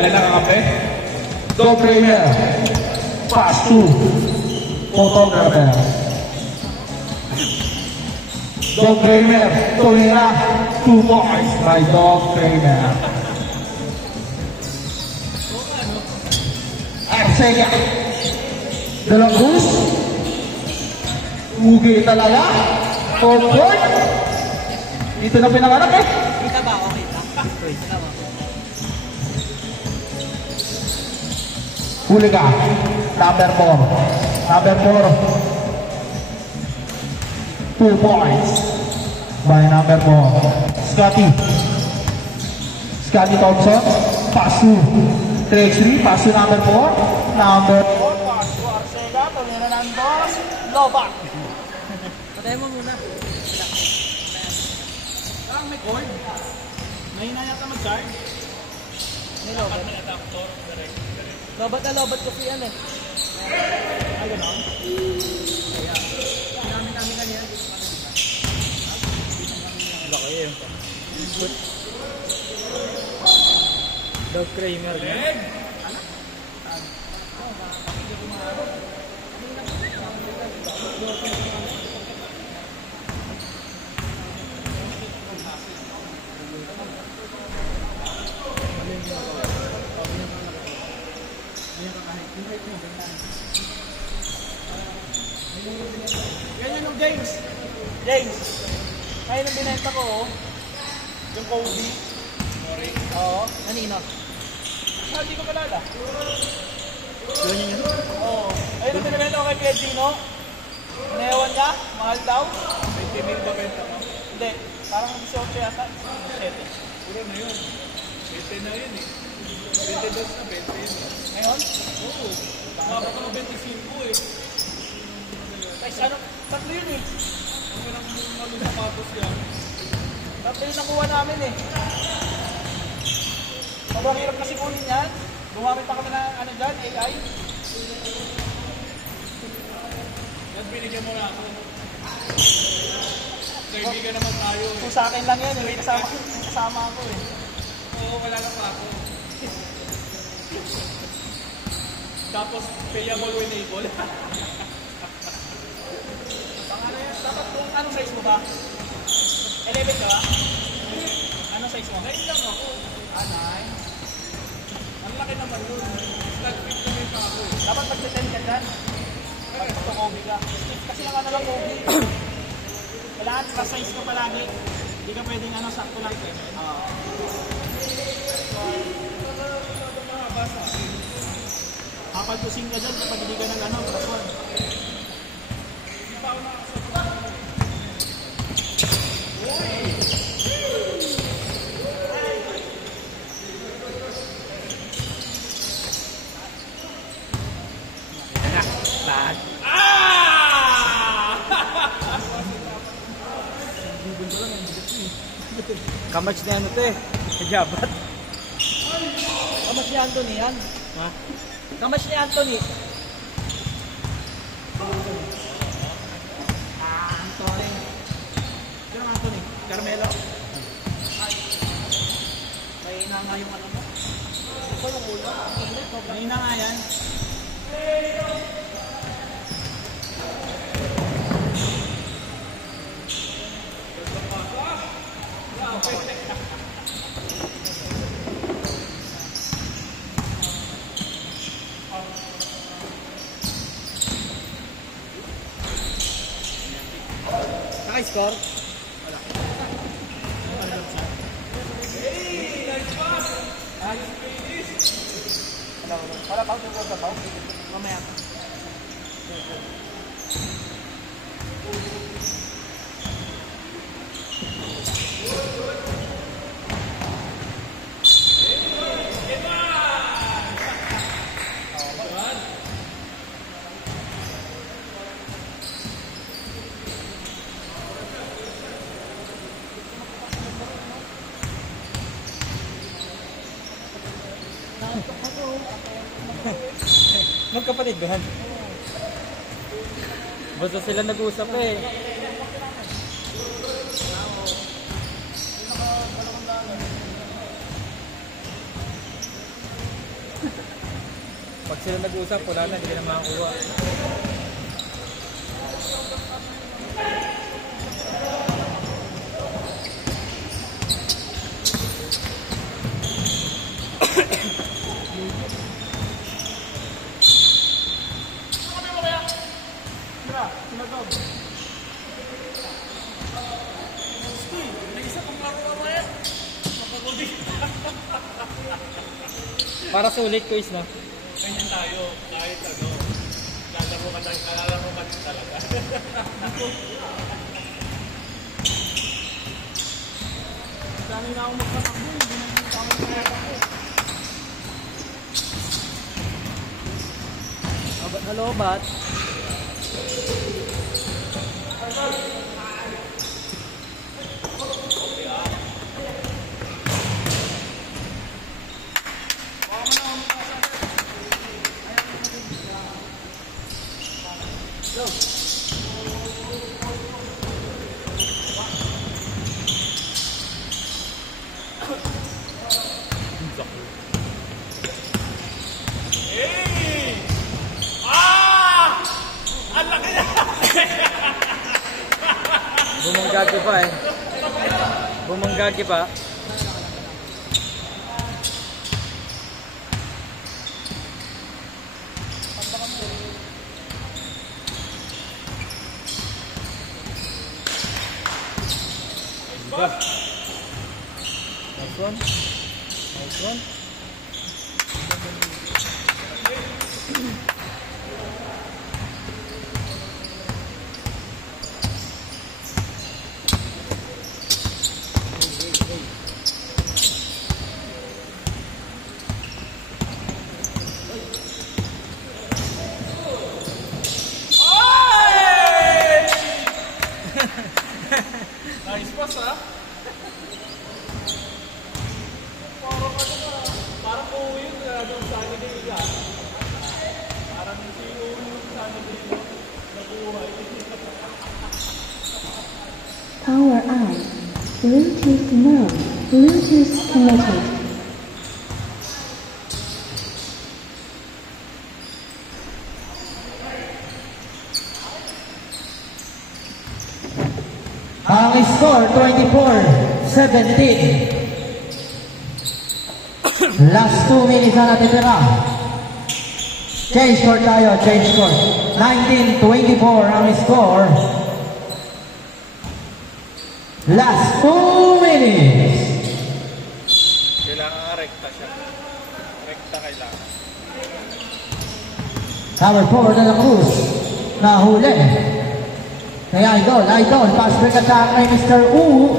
Kailan nakakampi? Dog trainer. Pass to photographer. Dog trainer. Tonera. 2 points by dog trainer. Arsenia. Dalang boost. Ugi talaga. 4 point. Dito na pinanganak eh. Kita ba? Okay na. Kita ba? Huli ka. Number 4. Number 4. 2 points by number 4. Scotty. Scotty Thompson. Pass to 3x3. Pass to number 4. Number 4. Pass to Arcega. Tonera Nandos. Loba. Patay mo muna. Parang may cord. Mahina yata mag-charge. May lobat. Lobat na lobat ko yan eh. Ay, gano'n? Kaya, namin kanina. Laki eh. Dog Kramer. Ganyan yung James. James. Kaya nang binenta ko, oh. Yung Kobe. Oo. Kanino? Hindi ko kalala. Ganyan yun? Oo. Ayun ang binibenta ko kay Piedino. Inewan niya. Mahal daw. 20 mil ba benta mo? Hindi. Parang 18 yata. 7. Puro na yun. 20 na yun eh. 22 na 20 yun. Ngayon? Oo. Mabaka ng 25 eh. Guys, ano? Tatlo yun eh. Ang pinang malusapatos yan. Tatlo yung nakuha namin eh. Sobrang hirap kasi kunin yan. Gumamit pa kami ng ano dyan, AI. Yan, binigyan mo na ako. Kaibigan naman tayo eh. Kung sa akin lang yan eh, kasama ako eh. Oo, wala na pa ako. Tapos, payable when able. Pangano yan? Dapat kung anong size mo ba? 11 ka ba? Anong size mo? Ngayon lang ako. 9. Ang laki naman yun. Nag-fit kami pa ako. Dapat mag-10 ka dyan. Pag ito Kobe ka. Kasi ang ano lang Kobe. Kailangan sa size ko palagi. Hindi ka pwedeng ano, sakto lang eh. Kapag-tusing ka dyan kapag hindi ka ng ano, praswan. Hindi pa ako nakasabot. Bad. Kamats na ano to eh. Kajabat. Kamats ni Anthony yan. Ha? Kamats ni Anthony. Anthony. Sino Anthony? Carmelo. May nga yung ano mo. Ito yung ulo. May nga yan. Naka-score? Wala. Hey! Nice pass! Nice finish! Wala pa ako sa tao. Mamaya. Magkapatid ba? Basta sila nag-usap eh. sila nag-usap, wala na, hindi na makakuha. Para sulit quiz na. Ganyan tayo, kahit ano, lalaro ka din talaga. Dami na akong magpatakbo, hindi na ako magpatakbo. Lobat na lobat. Bumanggagi pa eh. Bumanggagi pa. Nice one. Nice one. Nice pass ha? Parang uuwi yun doon sa akin nila. Parang si uuwi yun sa akin nila. Nabuhay. Power on. Bluetooth mode. Bluetooth connected. Ang score, 24-17. Last 2 minutes na natitira. Change score tayo, change score. 19-24 ang score. Last 2 minutes. Kailangan rekta siya. Rekta kailangan. Number 4 na Cruz. Nahuli. Kaya idol, pass break attack kay Mr. U.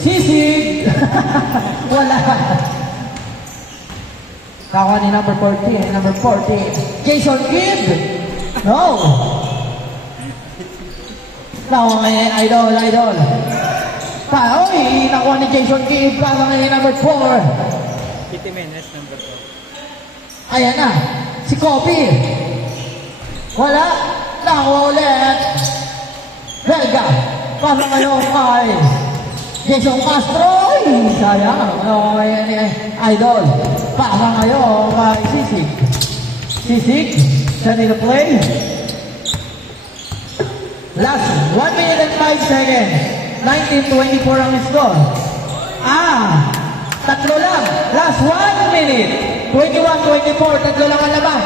Sisig! Wala. Kakuha ni number 14, Jason Kidd! No! Nakuha ngayon, idol. Uy, nakuha ni Jason Kidd, para ngayon number 4. 50 minutes, number 4. Ayan na, si Kobe. Wala, nakuha ulit. Belga, para ngayon kay Jason Castro. Ay, sayang. Okay, idol. Para ngayon kay Sisig, siya nila play. Last 1 minute and 5 seconds. 19-24 ang score. Tatlo lang. Last 1 minute. 21-24, tatlo lang ang laban.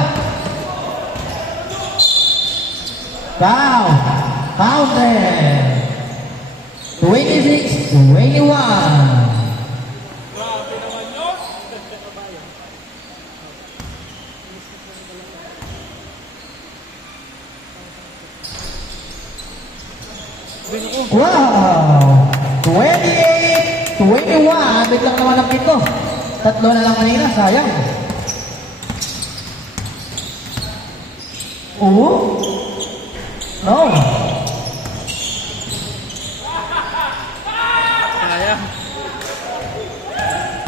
Counted. 26-21. Grabe naman yun. Wow! 28-21. Biglang naman ang pito. Tatlo na lang kanina. Sayang. No. Sayang.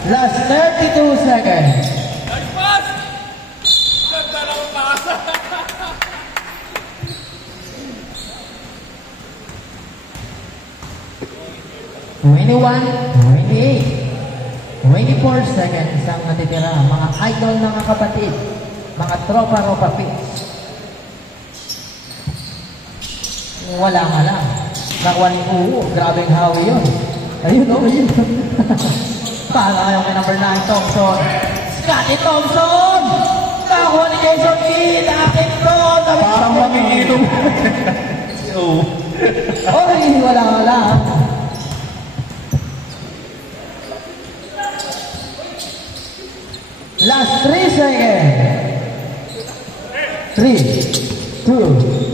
Last 32 seconds. Nice pass! Ganda lang ang pasa. 21, 28, 24 seconds ang natitira, mga idol ng kapatid. Mga tropa pits. Wala nga lang. Nakuha ni Oo. Grabing hawi yun. Ayun o, ayun. Para yung number 9, Thompson. Scotty Thompson! Nakuha ni Jason Kidd. Akin to! Parang magiginom. Oo. Oy, wala nga lang. Last 3 seconds. 3, 2,